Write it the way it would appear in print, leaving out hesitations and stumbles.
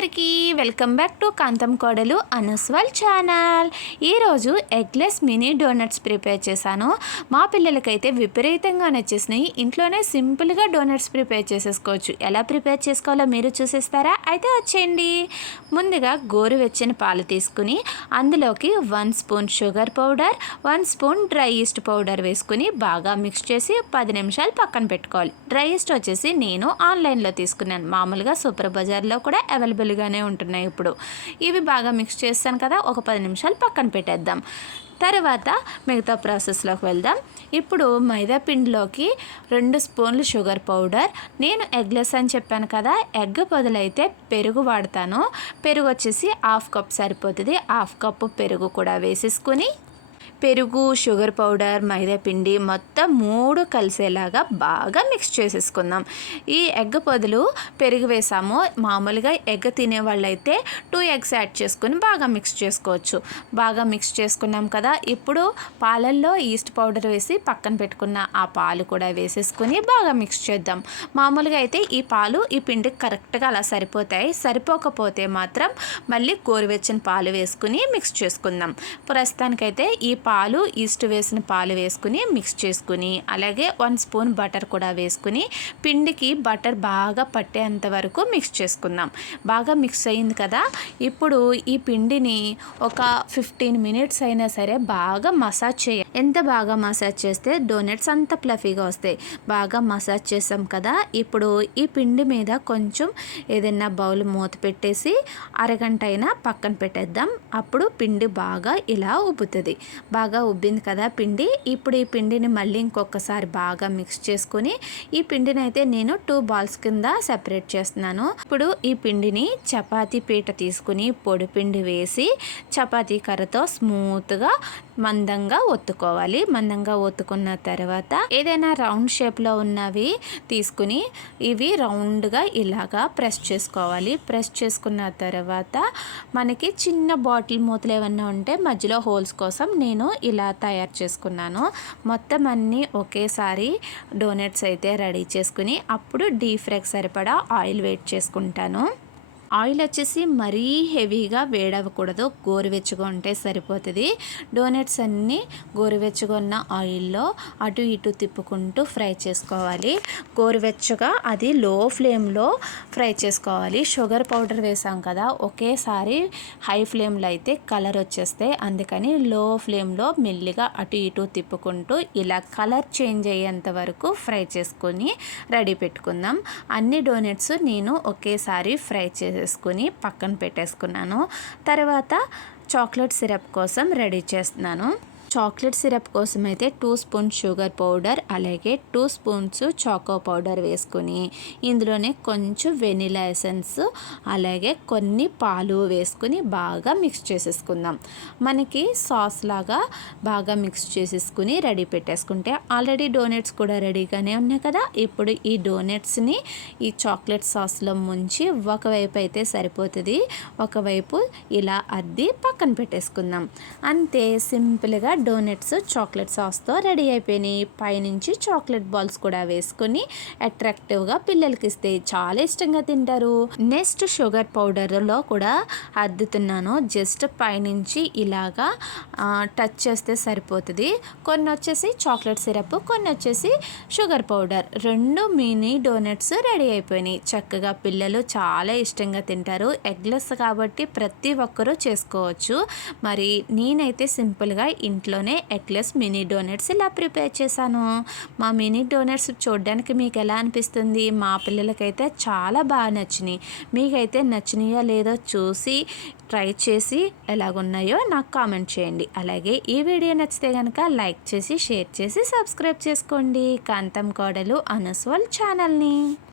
అందరికీ welcome back to కాంతం కోడలు అనుస్వల్ channel. ఈరోజు ఎగ్లెస్ మినీ డోనట్స్ ప్రిపేర్ చేశాను. మా పిల్లలకైతే విపరీతంగా నచ్చేసినాయి. ఇంట్లోనే సింపుల్గా డోనట్స్ ప్రిపేర్ చేసేసుకోవచ్చు. ఎలా ప్రిపేర్ చేసుకోవాలో మీరు చూసేస్తారా? అయితే వచ్చేయండి. ముందుగా గోరువెచ్చని పాలు తీసుకుని అందులోకి 1 spoon sugar powder, 1 spoon dry east powder వేసుకుని బాగా మిక్స్ చేసి 10 నిమిషాలు పక్కన పెట్టుకోవాలి. డ్రై ఈస్ట్ వచ్చేసి నేను ఆన్లైన్లో తీసుకున్నాను. మామూలుగా సూపర్ బజార్లో కూడా అవైలబుల్గానే ఉంటున్నాయి ఇప్పుడు. ఇవి బాగా మిక్స్ చేస్తాను కదా, ఒక 10 నిమిషాలు పక్కన పెట్టేద్దాం. తర్వాత మిగతా ప్రాసెస్లోకి వెళ్దాం. ఇప్పుడు మైదా పిండిలోకి 2 స్పూన్లు షుగర్ పౌడర్, నేను ఎగ్లెస్ అని చెప్పాను కదా, ఎగ్ బదులైతే పెరుగు వాడతాను. పెరుగు వచ్చేసి 1/2 కప్ సరిపోతుంది. 1/2 కప్పు పెరుగు కూడా వేసేసుకుని పెరుగు, షుగర్ పౌడర్, మైదా పిండి మొత్తం 3 కలిసేలాగా బాగా మిక్స్ చేసేసుకుందాం. ఈ ఎగ్ బదులు పెరుగు వేసాము. మామూలుగా ఎగ్ తినే వాళ్ళైతే 2 ఎగ్స్ యాడ్ చేసుకుని బాగా మిక్స్ చేసుకోవచ్చు. బాగా మిక్స్ చేసుకున్నాం కదా, ఇప్పుడు పాలల్లో ఈస్ట్ పౌడర్ వేసి పక్కన పెట్టుకున్న ఆ పాలు కూడా వేసేసుకుని బాగా మిక్స్ చేద్దాం. మామూలుగా అయితే ఈ పాలు ఈ పిండికి కరెక్ట్గా అలా సరిపోతాయి. సరిపోకపోతే మాత్రం మళ్ళీ గోరువెచ్చని పాలు వేసుకుని మిక్స్ చేసుకుందాం. ప్రస్తుతానికైతే ఈ పాలు, ఈస్ట్ వేసిన పాలు వేసుకుని మిక్స్ చేసుకుని అలాగే 1 స్పూన్ బటర్ కూడా వేసుకుని పిండికి బటర్ బాగా పట్టేంత వరకు మిక్స్ చేసుకుందాం. బాగా మిక్స్ అయింది కదా, ఇప్పుడు ఈ పిండిని ఒక 15 మినిట్స్ అయినా సరే బాగా మసాజ్ చేయాలి. ఎంత బాగా మసాజ్ చేస్తే డోనట్స్ అంత ఫ్లఫీగా వస్తాయి. బాగా మసాజ్ చేసాం కదా, ఇప్పుడు ఈ పిండి మీద కొంచెం ఏదైనా బౌల్ మూత పెట్టేసి అరగంట అయినా పక్కన పెట్టేద్దాం. అప్పుడు పిండి బాగా ఇలా ఉబ్బుతుంది. బాగా ఉబ్బింది కదా పిండి. ఇప్పుడు ఈ పిండిని మళ్ళీ ఇంకొకసారి బాగా మిక్స్ చేసుకుని ఈ పిండిని అయితే నేను 2 బాల్స్ కింద సెపరేట్ చేస్తున్నాను. ఇప్పుడు ఈ పిండిని చపాతీ పీట తీసుకుని పొడి పిండి వేసి చపాతీ కర్రతో స్మూత్గా మందంగా ఒత్తుకోవాలి. మందంగా ఒత్తుకున్న తర్వాత ఏదైనా రౌండ్ షేప్లో ఉన్నవి తీసుకుని ఇవి రౌండ్గా ఇలాగా ప్రెస్ చేసుకోవాలి. ప్రెస్ చేసుకున్న తర్వాత మనకి చిన్న బాటిల్ మూతలు ఏమన్నా ఉంటే మధ్యలో హోల్స్ కోసం నేను ఇలా తయారు చేసుకున్నాను. మొత్తం అన్నీ ఒకేసారి డోనట్స్ అయితే రెడీ చేసుకుని అప్పుడు డీప్ ఫ్రైకి సరిపడా ఆయిల్ వేడి చేసుకుంటాను. ఆయిల్ వచ్చేసి మరీ హెవీగా వేడవకూడదు, గోరువెచ్చగా ఉంటే సరిపోతుంది. డోనట్స్ అన్నీ గోరువెచ్చగా ఉన్న ఆయిల్లో అటు ఇటు తిప్పుకుంటూ ఫ్రై చేసుకోవాలి. గోరువెచ్చగా అది లో ఫ్లేమ్లో ఫ్రై చేసుకోవాలి. షుగర్ పౌడర్ వేసాం కదా, ఒకేసారి హై ఫ్లేమ్లో అయితే కలర్ వచ్చేస్తే, అందుకని లో ఫ్లేమ్లో మెల్లిగా అటు ఇటు తిప్పుకుంటూ ఇలా కలర్ చేంజ్ అయ్యేంత వరకు ఫ్రై చేసుకొని రెడీ పెట్టుకుందాం. అన్ని డోనట్స్ నేను ఒకేసారి ఫ్రై చేసుకుని పక్కన పెట్టేసుకున్నాను. తర్వాత చాక్లెట్ సిరప్ కోసం రెడీ చేస్తున్నాను. చాక్లెట్ సిరప్ కోసం అయితే 2 స్పూన్స్ షుగర్ పౌడర్ అలాగే 2 స్పూన్స్ చాకో పౌడర్ వేసుకొని ఇందులోనే కొంచెం వెనిలా ఎసెన్స్ అలాగే కొన్ని పాలు వేసుకుని బాగా మిక్స్ చేసేసుకుందాం. మనకి సాస్ లాగా బాగా మిక్స్ చేసేసుకుని రెడీ పెట్టేసుకుంటే ఆల్రెడీ డోనట్స్ కూడా రెడీగానే ఉన్నాయి కదా. ఇప్పుడు ఈ డోనట్స్ని ఈ చాక్లెట్ సాస్లో ముంచి ఒకవైపు అయితే సరిపోతుంది, ఒకవైపు ఇలా అద్ది పక్కన పెట్టేసుకుందాం. అంతే, సింపుల్గా డోనట్స్ చాక్లెట్ సాస్తో రెడీ అయిపోయినాయి. పైనుంచి చాక్లెట్ బాల్స్ కూడా వేసుకొని అట్రాక్టివ్గా పిల్లలకి ఇస్తే చాలా ఇష్టంగా తింటారు. నెక్స్ట్ షుగర్ పౌడర్లో కూడా అద్దుతున్నాను. జస్ట్ పైనుంచి ఇలాగా టచ్ చేస్తే సరిపోతుంది. కొన్ని వచ్చేసి చాక్లెట్ సిరప్, కొన్ని వచ్చేసి sugar powder. 2 mini donuts ready అయిపోయినాయి. చక్కగా పిల్లలు చాలా ఇష్టంగా తింటారు. ఎగ్లెస్ కాబట్టి ప్రతి ఒక్కరూ చేసుకోవచ్చు. మరి నేనైతే సింపుల్గా ఇంట్లోనే ఎగ్లెస్ మినీ డోనట్స్ ఇలా ప్రిపేర్ చేశాను. మా మినీ డోనట్స్ చూడడానికి మీకు ఎలా అనిపిస్తుంది? మా పిల్లలకైతే చాలా బాగా నచ్చినాయి. మీకైతే నచ్చినాయో లేదో చూసి ట్రై చేసి ఎలాగున్నాయో నాకు కామెంట్ చేయండి. అలాగే ఈ వీడియో నచ్చితే కనుక లైక్ చేసి, షేర్ చేసి, సబ్స్క్రైబ్ చేసుకోండి కాంతం కోడలు అనుస్వల్ ఛానల్ని.